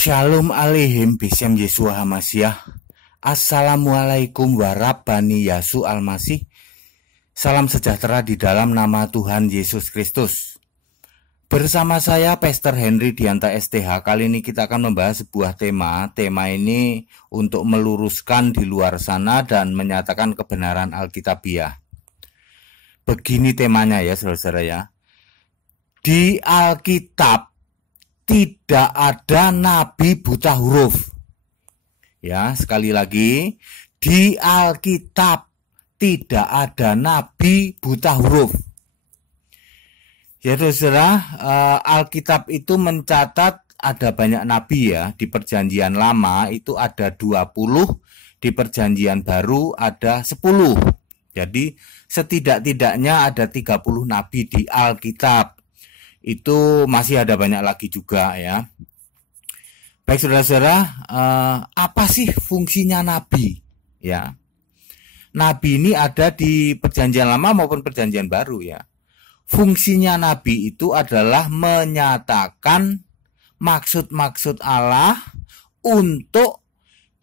Shalom aleihim bisem Yesua Hamasyah. Assalamualaikum warahmatullahi Yasu Almasih. Salam sejahtera di dalam nama Tuhan Yesus Kristus. Bersama saya Pastor Henry Dianta STH. Kali ini kita akan membahas sebuah tema. Tema ini untuk meluruskan di luar sana dan menyatakan kebenaran Alkitabiah. Begini temanya ya saudara-saudara ya. Di Alkitab tidak ada nabi buta huruf. Ya, sekali lagi, di Alkitab tidak ada nabi buta huruf. Ya, saudara, Alkitab itu mencatat ada banyak nabi ya. Di Perjanjian Lama itu ada 20, di Perjanjian Baru ada 10. Jadi, setidak-tidaknya ada 30 nabi di Alkitab. Itu masih ada banyak lagi juga ya. Baik saudara-saudara, apa sih fungsinya nabi? Ya, nabi ini ada di Perjanjian Lama maupun Perjanjian Baru ya. Fungsinya nabi itu adalah menyatakan maksud-maksud Allah untuk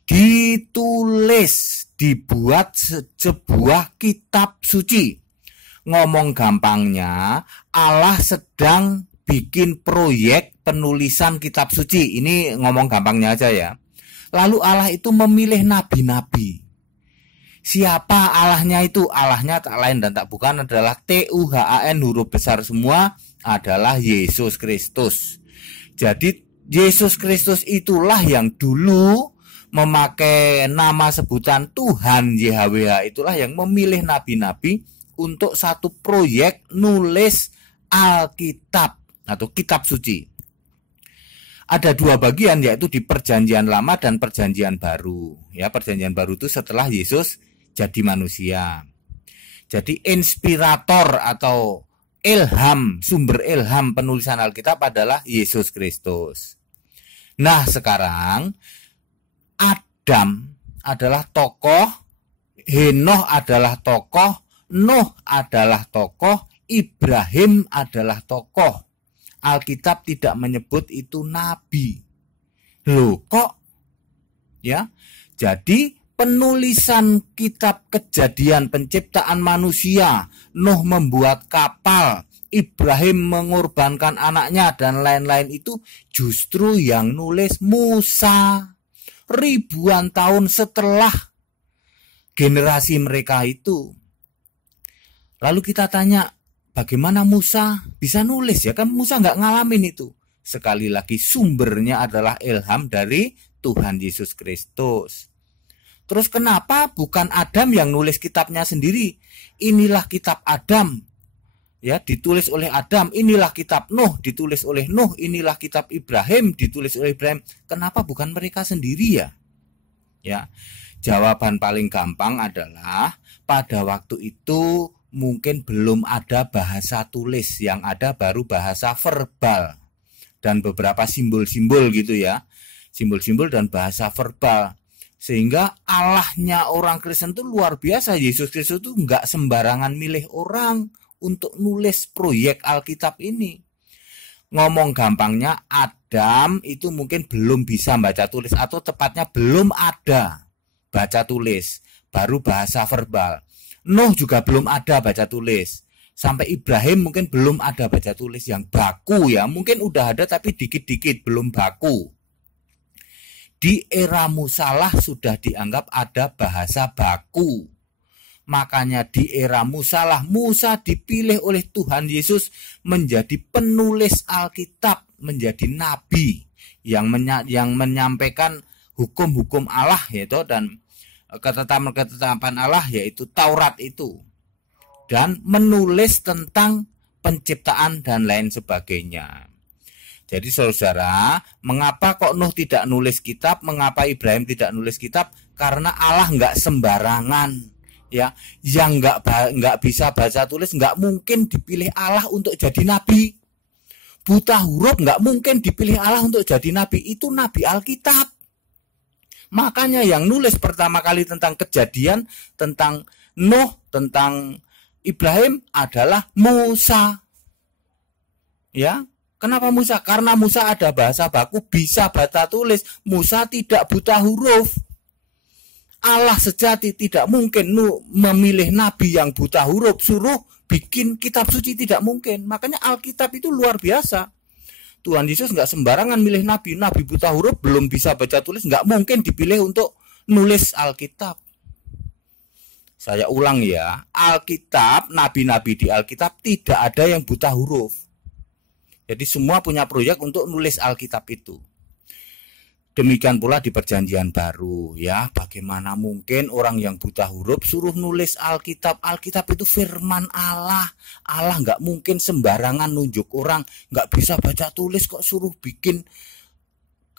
ditulis, dibuat sebuah kitab suci. Ngomong gampangnya, Allah sedang bikin proyek penulisan kitab suci. Ini ngomong gampangnya aja ya. Lalu Allah itu memilih nabi-nabi. Siapa Allahnya itu? Allahnya tak lain dan tak bukan adalah Tuhan, huruf besar semua, adalah Yesus Kristus. Jadi Yesus Kristus itulah yang dulu memakai nama sebutan Tuhan YHWH. Itulah yang memilih nabi-nabi untuk satu proyek nulis Alkitab atau kitab suci. Ada dua bagian, yaitu di Perjanjian Lama dan Perjanjian Baru. Ya, Perjanjian Baru itu setelah Yesus jadi manusia. Jadi inspirator atau ilham, sumber ilham penulisan Alkitab adalah Yesus Kristus. Nah, sekarang Adam adalah tokoh, Henoh adalah tokoh, Nuh adalah tokoh, Ibrahim adalah tokoh. Alkitab tidak menyebut itu nabi. Loh kok? Ya. Jadi penulisan kitab Kejadian penciptaan manusia, Nuh membuat kapal, Ibrahim mengorbankan anaknya dan lain-lain itu justru yang nulis Musa. Ribuan tahun setelah generasi mereka itu. Lalu kita tanya, bagaimana Musa bisa nulis ya? Kan Musa nggak ngalamin itu. Sekali lagi sumbernya adalah ilham dari Tuhan Yesus Kristus. Terus kenapa bukan Adam yang nulis kitabnya sendiri? Inilah kitab Adam. Ya, ditulis oleh Adam. Inilah kitab Nuh, ditulis oleh Nuh. Inilah kitab Ibrahim, ditulis oleh Ibrahim. Kenapa bukan mereka sendiri ya? Ya. Jawaban paling gampang adalah pada waktu itu mungkin belum ada bahasa tulis, yang ada baru bahasa verbal dan beberapa simbol-simbol gitu ya, simbol-simbol dan bahasa verbal. Sehingga Allahnya orang Kristen itu luar biasa. Yesus Kristus itu nggak sembarangan milih orang untuk nulis proyek Alkitab ini. Ngomong gampangnya, Adam itu mungkin belum bisa baca tulis, atau tepatnya belum ada baca tulis, baru bahasa verbal. Nuh juga belum ada baca tulis. Sampai Ibrahim mungkin belum ada baca tulis yang baku ya. Mungkin udah ada tapi dikit-dikit, belum baku. Di era Musalah sudah dianggap ada bahasa baku. Makanya di era Musalah, Musa dipilih oleh Tuhan Yesus menjadi penulis Alkitab, menjadi nabi yang menyampaikan hukum-hukum Allah yaitu dan ketetapan Allah yaitu Taurat itu, dan menulis tentang penciptaan dan lain sebagainya. Jadi saudara, mengapa kok Nuh tidak nulis kitab, mengapa Ibrahim tidak nulis kitab? Karena Allah nggak sembarangan ya, yang nggak bisa baca tulis nggak mungkin dipilih Allah untuk jadi nabi. Buta huruf nggak mungkin dipilih Allah untuk jadi nabi, itu nabi Alkitab. Makanya yang nulis pertama kali tentang Kejadian, tentang Nuh, tentang Ibrahim adalah Musa. Ya, Kenapa Musa? Karena Musa ada bahasa baku, bisa baca tulis. Musa tidak buta huruf. Allah sejati tidak mungkin memilih nabi yang buta huruf, suruh bikin kitab suci, tidak mungkin. Makanya Alkitab itu luar biasa. Tuhan Yesus nggak sembarangan milih nabi. Nabi buta huruf belum bisa baca tulis, nggak mungkin dipilih untuk nulis Alkitab. Saya ulang ya, Alkitab, nabi-nabi di Alkitab tidak ada yang buta huruf. Jadi semua punya proyek untuk nulis Alkitab itu. Demikian pula di Perjanjian Baru ya. Bagaimana mungkin orang yang buta huruf suruh nulis Alkitab? Alkitab itu firman Allah. Allah nggak mungkin sembarangan nunjuk orang nggak bisa baca tulis kok suruh bikin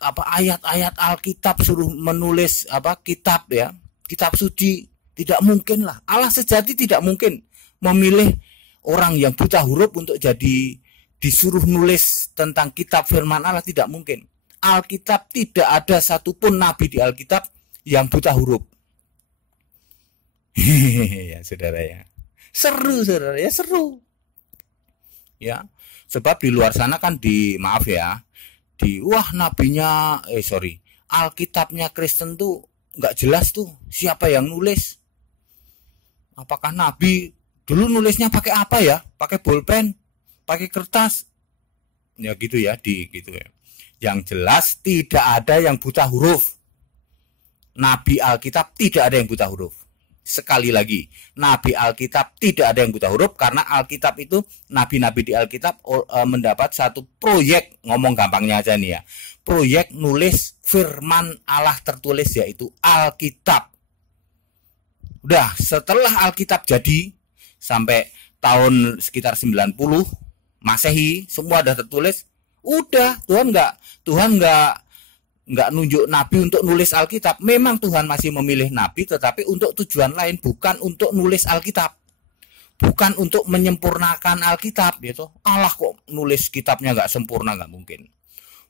ayat-ayat Alkitab, suruh menulis kitab ya, kitab suci. Tidak mungkin lah. Allah sejati tidak mungkin memilih orang yang buta huruf untuk jadi disuruh nulis tentang kitab firman Allah, tidak mungkin. Alkitab tidak ada satupun nabi di Alkitab yang buta huruf. Ya saudara ya. Seru saudara ya, seru. Ya. Sebab di luar sana kan nabinya Alkitabnya Kristen tuh nggak jelas tuh siapa yang nulis. Apakah nabi dulu nulisnya pakai apa ya? Pakai bolpen, pakai kertas, ya gitu ya, gitu ya. Yang jelas tidak ada yang buta huruf. Nabi Alkitab tidak ada yang buta huruf. Sekali lagi, Nabi Alkitab tidak ada yang buta huruf karena Alkitab itu, nabi-nabi di Alkitab mendapat satu proyek, ngomong gampangnya aja nih ya, proyek nulis firman Allah tertulis yaitu Alkitab. Udah, setelah Alkitab jadi sampai tahun sekitar 90 Masehi semua udah tertulis, udah Tuhan nggak nunjuk nabi untuk nulis Alkitab. Memang Tuhan masih memilih nabi, tetapi untuk tujuan lain, bukan untuk nulis Alkitab, bukan untuk menyempurnakan Alkitab gitu. Allah kok nulis kitabnya nggak sempurna, nggak mungkin.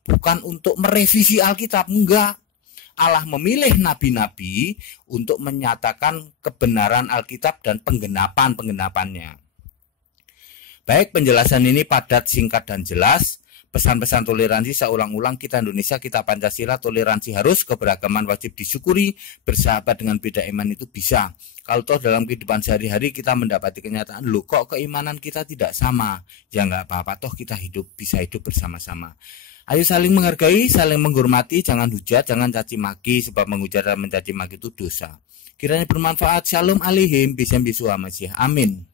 Bukan untuk merevisi Alkitab, enggak. Allah memilih nabi-nabi untuk menyatakan kebenaran Alkitab dan penggenapannya. Baik, penjelasan ini padat, singkat, dan jelas. Pesan-pesan toleransi saya ulang-ulang, kita Indonesia, kita Pancasila, toleransi harus, keberagaman wajib disyukuri, bersahabat dengan beda iman itu bisa. Kalau toh dalam kehidupan sehari-hari kita mendapati kenyataan, loh kok keimanan kita tidak sama, ya nggak apa-apa, toh kita bisa hidup bersama-sama. Ayo saling menghargai, saling menghormati, jangan hujat, jangan caci maki, sebab menghujat dan mencaci maki itu dosa. Kiranya bermanfaat. Shalom aleihim, bisem biswa masih. Amin.